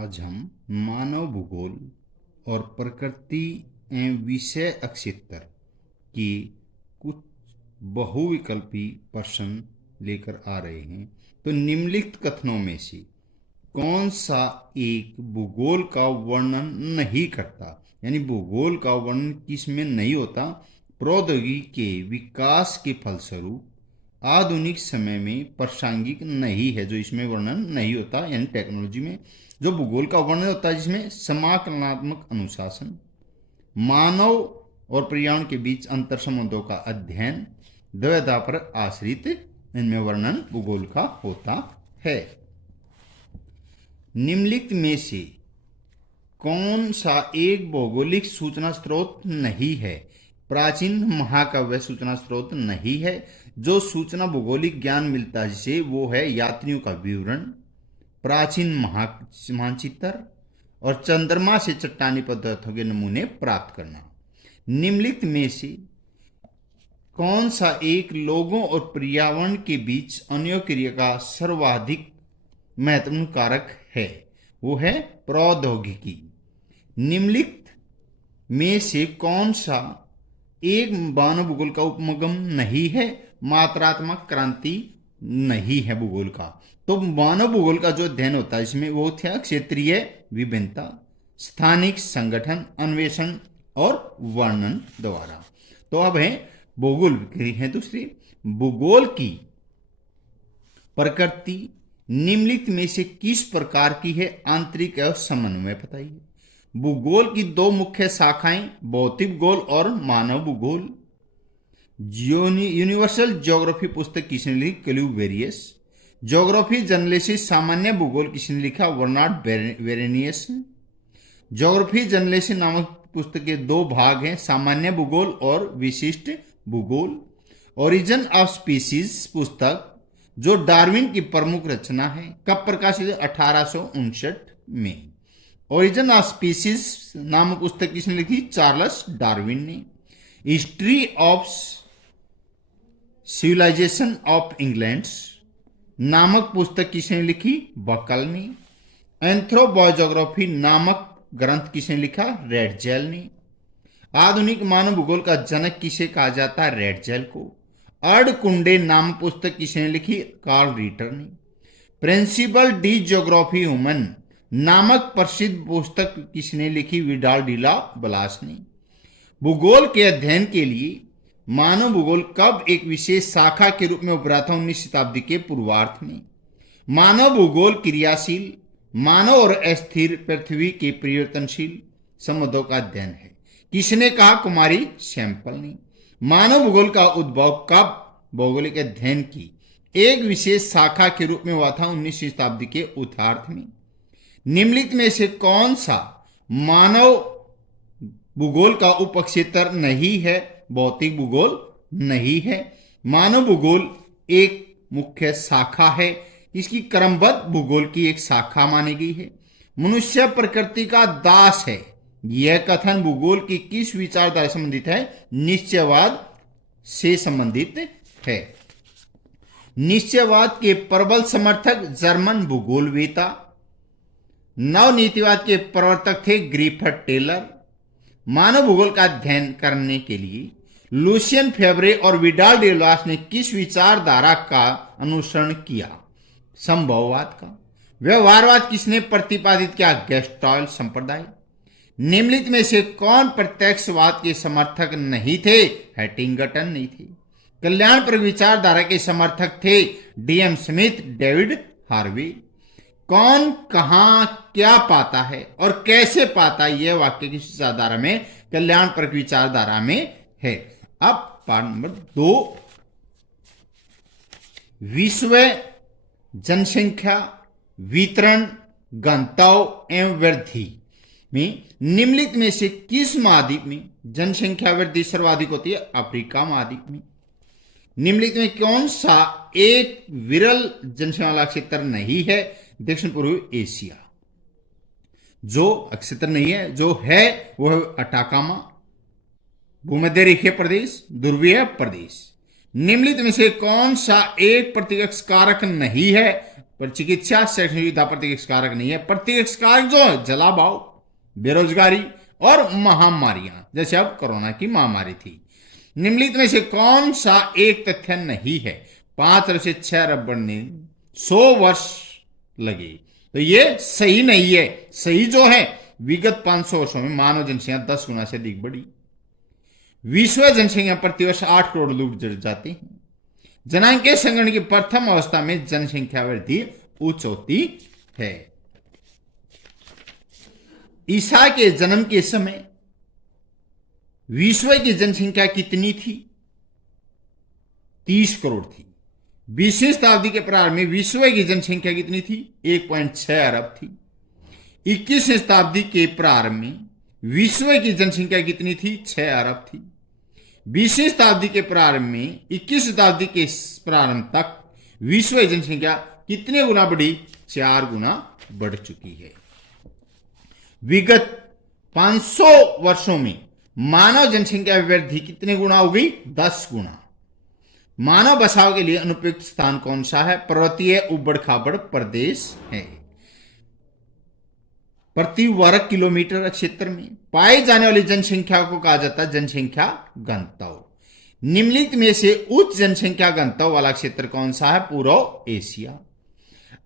आज हम मानव भूगोल और प्रकृति एवं विषय अक्षेत्र की कुछ बहुविकल्पी प्रश्न लेकर आ रहे हैं। तो निम्नलिखित कथनों में से कौन सा एक भूगोल का वर्णन नहीं करता, यानी भूगोल का वर्णन किसमें नहीं होता? प्रौद्योगिकी के विकास के फलस्वरूप आधुनिक समय में प्रासंगिक नहीं है, जो इसमें वर्णन नहीं होता। यानी टेक्नोलॉजी में जो भूगोल का वर्णन होता है जिसमें समाकलनात्मक अनुशासन, मानव और पर्यावरण के बीच अंतर संबंधों का अध्ययन, द्वैधा पर आश्रित, इनमें वर्णन भूगोल का होता है। निम्नलिखित में से कौन सा एक भौगोलिक सूचना स्रोत नहीं है? प्राचीन महाकाव्य सूचना स्रोत नहीं है। जो सूचना भौगोलिक ज्ञान मिलता है जिसे, वो है यात्रियों का विवरण, प्राचीन मानचित्र और चंद्रमा से चट्टानी पदार्थों के नमूने प्राप्त करना। निम्नलिखित में से कौन सा एक लोगों और पर्यावरण के बीच अन्योन्याश्रय का सर्वाधिक महत्वपूर्ण कारक है? वो है प्रौद्योगिकी। निम्नलिखित में से कौन सा एक मानव भूगोल का उपगम नहीं है? मात्रात्मक क्रांति नहीं है भूगोल का। तो मानव भूगोल का जो अध्ययन होता है इसमें वो था क्षेत्रीय विभिन्नता, स्थानिक संगठन, अन्वेषण और वर्णन द्वारा। तो अब है भूगोल है दूसरी। भूगोल की प्रकृति निम्नलिखित में से किस प्रकार की है? आंतरिक एवं समन्वय बताइए। भूगोल की दो मुख्य शाखाएं, भौतिक भूगोल और मानव भूगोल। यूनिवर्सल ज्योग्राफी पुस्तक किसने लिखी? क्लूवेरियस। ज्योग्राफी जर्नलिस्ट सामान्य भूगोल किसने लिखा? बर्नार्ड बेरेनियस। ज्योग्राफी जर्नलिस्ट नामक पुस्तक के दो भाग हैं, सामान्य भूगोल और विशिष्ट भूगोल। ओरिजिन ऑफ स्पीसीज पुस्तक जो डार्विन की प्रमुख रचना है, कब प्रकाशित? 1859 में। ओरिजिन ऑफ स्पीसीज नामक पुस्तक किसने लिखी? चार्ल्स डार्विन ने। History of civilization of England नामक पुस्तक किसने लिखी? बकल ने। एंथ्रोपोजोग्राफी नामक ग्रंथ किसने लिखा? रेडजेल ने। आधुनिक मानव भूगोल का जनक किसे कहा जाता है? रेडजेल को। अर्धकुंडे नामक पुस्तक किसने लिखी? कार्ल रिटर ने। प्रिंसिपल डी ज्योग्राफी ह्यूमन नामक प्रसिद्ध पुस्तक किसने लिखी? विडाल डिला बलास ने। भूगोल के अध्ययन के लिए मानव भूगोल कब एक विशेष शाखा के रूप में उभरा था? 19वीं शताब्दी के पूर्वार्ध में। मानव भूगोल क्रियाशील, मानव और अस्थिर पृथ्वी के परिवर्तनशील संबंधों का अध्ययन है। किसने कहा? कुमारी सैंपल ने। मानव भूगोल का उद्भव कब भौगोलिक अध्ययन की एक विशेष शाखा के रूप में हुआ था? 19वीं शताब्दी के उत्तरार्ध में। निम्नलिखित में से कौन सा मानव भूगोल का उपक्षेत्र नहीं है? भौतिक भूगोल नहीं है। मानव भूगोल एक मुख्य शाखा है, इसकी क्रमबद्ध भूगोल की एक शाखा मानी गई है। मनुष्य प्रकृति का दास है, यह कथन भूगोल की किस विचारधारा से संबंधित है? निश्चयवाद से संबंधित है। निश्चयवाद के प्रबल समर्थक जर्मन भूगोलवेता, नवनीतिवाद के प्रवर्तक थे ग्रिफिथ टेलर। मानव भूगोल का अध्ययन करने के लिए लुसियन फेब्रे और विडाल डेलास ने किस विचारधारा का अनुसरण किया? संभववाद का। व्यवहारवाद किसने प्रतिपादित किया? गेस्टाल्ट संप्रदाय। निम्नलिखित में से कौन प्रत्यक्षवाद के समर्थक नहीं थे? हैटिंगटन नहीं थे। कल्याणपर विचारधारा के समर्थक थे डीएम स्मिथ, डेविड हार्वे। कौन कहां क्या पाता है और कैसे पाता है, यह वाक्य की विचारधारा में, कल्याणपर विचारधारा में है। अब पाठ नंबर 2, विश्व जनसंख्या वितरण, गंतव्य एवं वृद्धि में निम्नलिखित में से किस महाद्वीप में जनसंख्या वृद्धि सर्वाधिक होती है? अफ्रीका महाद्वीप में। निम्नलिखित में कौन सा एक विरल जनसंख्या वाला क्षेत्र नहीं है? दक्षिण पूर्व एशिया। जो क्षेत्र नहीं है, जो है वो है अटाकामा, भूमध्य रेखीय प्रदेश, ध्रुवीय प्रदेश। निम्नलिखित में से कौन सा एक प्रत्यक्ष कारक नहीं है? पर चिकित्सा शैक्षणिक सुविधा प्रत्यक्ष कारक नहीं है। प्रत्यक्ष कारक जो है जलाभाव, बेरोजगारी और महामारियां, जैसे अब कोरोना की महामारी थी। निम्नलिखित में से कौन सा एक तथ्य नहीं है? 5 अरब से 6 अरब बढ़ने 100 वर्ष लगे, तो ये सही नहीं है। सही जो है, विगत 500 वर्षों में मानव जनसंख्या 10 गुना से अधिक बढ़ी। विश्व जनसंख्या प्रतिवर्ष 8 करोड़ लोग जुड़ जाते हैं। जनांकीय संगणन की प्रथम अवस्था में जनसंख्या वृद्धि उच्च होती है। ईसा के जन्म के समय विश्व की जनसंख्या कितनी थी? 30 करोड़ थी। 20वीं शताब्दी के प्रारंभ में विश्व की जनसंख्या कितनी थी? 1.6 अरब थी। 21वीं शताब्दी के प्रारंभ में विश्व की जनसंख्या कितनी थी? 6 अरब थी। 20वीं शताब्दी के प्रारंभ में 21वीं शताब्दी के प्रारंभ तक विश्व की जनसंख्या कितने गुना बढ़ी? 4 गुना बढ़ चुकी है। विगत 500 वर्षों में मानव जनसंख्या वृद्धि कितने गुना हो गई? 10 गुना। मानव बसाव के लिए अनुपयुक्त स्थान कौन सा है? पर्वतीय उबड़ खाबड़ प्रदेश है। प्रति वर्ग किलोमीटर क्षेत्र में पाई जाने वाली जनसंख्या को कहा जाता है जनसंख्या घनत्व। निम्नलिखित में से उच्च जनसंख्या घनत्व वाला क्षेत्र कौन सा है? पूर्व एशिया।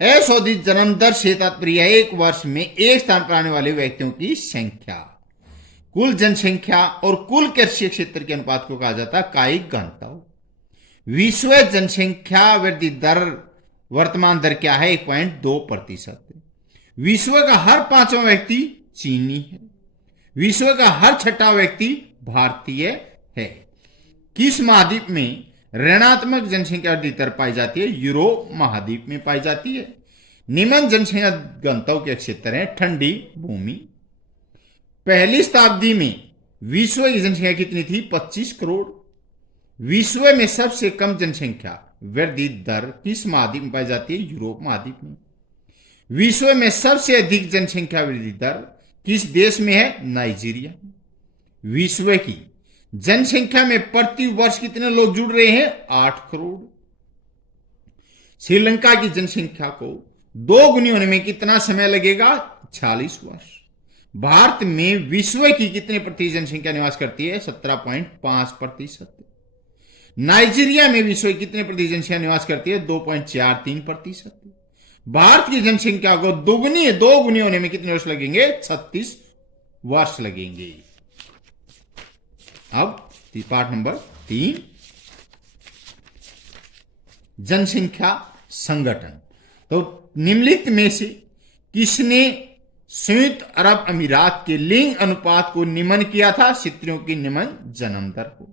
अशोधित जन्म दर से तात्पर्य एक वर्ष में एक स्थान पर आने वाले व्यक्तियों की संख्या। कुल जनसंख्या और कुल कृषि क्षेत्र के अनुपात को कहा जाता है कायिक घनत्व। विश्व जनसंख्या वृद्धि दर वर्तमान दर क्या है? 1.2%। विश्व का हर 5वां व्यक्ति चीनी है। विश्व का हर 6वां व्यक्ति भारतीय है। किस महाद्वीप में ऋणात्मक जनसंख्या वृद्धि दर पाई जाती है? यूरोप महाद्वीप में पाई जाती है। निम्न जनसंख्या घनत्व के क्षेत्र हैं ठंडी भूमि। पहली शताब्दी में विश्व की जनसंख्या कितनी थी? 25 करोड़। विश्व में सबसे कम जनसंख्या वृद्धि दर किस महाद्वीप में पाई जाती है? यूरोप महाद्वीप में। विश्व में सबसे अधिक जनसंख्या वृद्धि दर किस देश में है? नाइजीरिया। विश्व की जनसंख्या में प्रति वर्ष कितने लोग जुड़ रहे हैं? 8 करोड़। श्रीलंका की जनसंख्या को 2 गुनी होने में कितना समय लगेगा? 46 वर्ष। भारत में विश्व की कितने प्रतिशत जनसंख्या निवास करती है? 17.5%। नाइजीरिया में विश्व की कितने प्रतिशत जनसंख्या निवास करती है? 2.43%। भारत की जनसंख्या को 2 गुनी होने में कितने वर्ष लगेंगे? 36 वर्ष लगेंगे। अब पार्ट नंबर 3, जनसंख्या संगठन। तो निम्नलिखित में से किसने संयुक्त अरब अमीरात के लिंग अनुपात को निम्न किया था? स्त्रियों की निम्न जन्म दर को।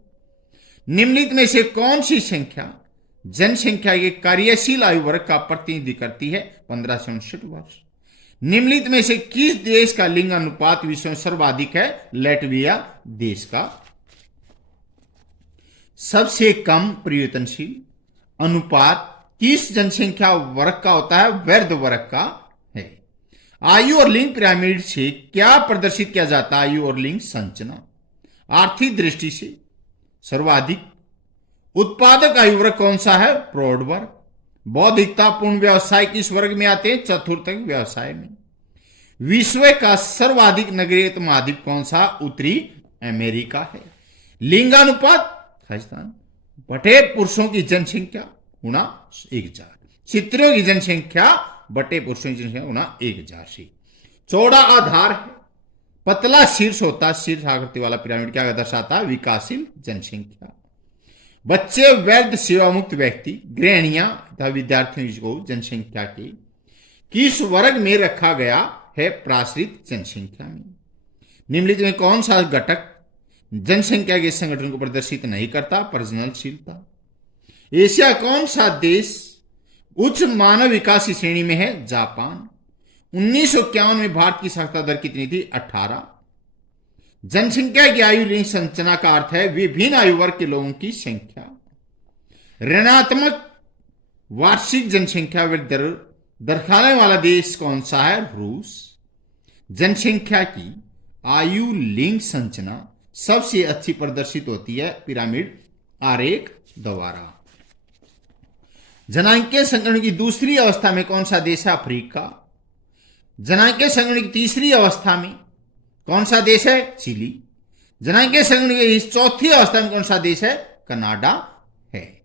निम्नलिखित में से कौन सी संख्या जनसंख्या के कार्यशील आयु वर्ग का प्रतिनिधित्व करती है? 15 से 59 वर्ष। निम्नलिखित में से किस देश का लिंग अनुपात विश्व में सर्वाधिक है? लैटविया देश का। सबसे कम परिवर्तनशील अनुपात किस जनसंख्या वर्ग का होता है? वृद्ध वर्ग का है। आयु और लिंग पिरामिड से क्या प्रदर्शित किया जाता है? आयु और लिंग संरचना। आर्थिक दृष्टि से सर्वाधिक उत्पादक आयु वर्ग कौन सा है? प्रौढ़ वर्ग। बौद्धिकता पूर्ण व्यवसाय किस वर्ग में आते हैं? चतुर्थ व्यवसाय में। विश्व का सर्वाधिक नगरीय महाद्वीप कौन सा? उत्तरी अमेरिका है। लिंगानुपात खालिस्तान बटे पुरुषों की जनसंख्या गुना 1000। स्त्रियों की जनसंख्या बटे पुरुषों की जनसंख्या गुना 1000 से। चौड़ा आधार है, पतला शीर्ष होता, शीर्ष आकृति वाला पिरामिड क्या दर्शाता है? विकासशील जनसंख्या। बच्चे, वैध, सेवा मुक्त व्यक्ति, गृहिणियां तथा विद्यार्थियों को जनसंख्या के किस वर्ग में रखा गया है? प्राश्रित जनसंख्या में। निम्नलिखित में कौन सा घटक जनसंख्या के संगठन को प्रदर्शित नहीं करता? प्रजननशीलता। एशिया कौन सा देश उच्च मानव विकास की श्रेणी में है? जापान। 1951 में भारत की साक्षरता दर कितनी थी? 18। जनसंख्या की आयु लिंग संरचना का अर्थ है विभिन्न आयु वर्ग के लोगों की संख्या। ऋणात्मक वार्षिक जनसंख्या वृद्धि दर दर्शाने वाला देश कौन सा है? रूस। जनसंख्या की आयु लिंग संरचना सबसे अच्छी प्रदर्शित होती है पिरामिड आरेख द्वारा। जनांकीय संगणन की दूसरी अवस्था में कौन सा देश है? अफ्रीका। जनांकीय संगणन की तीसरी अवस्था में कौन सा देश है? चिली। जनांकीय संगणन की चौथी अवस्था में कौन सा देश है? कनाडा है।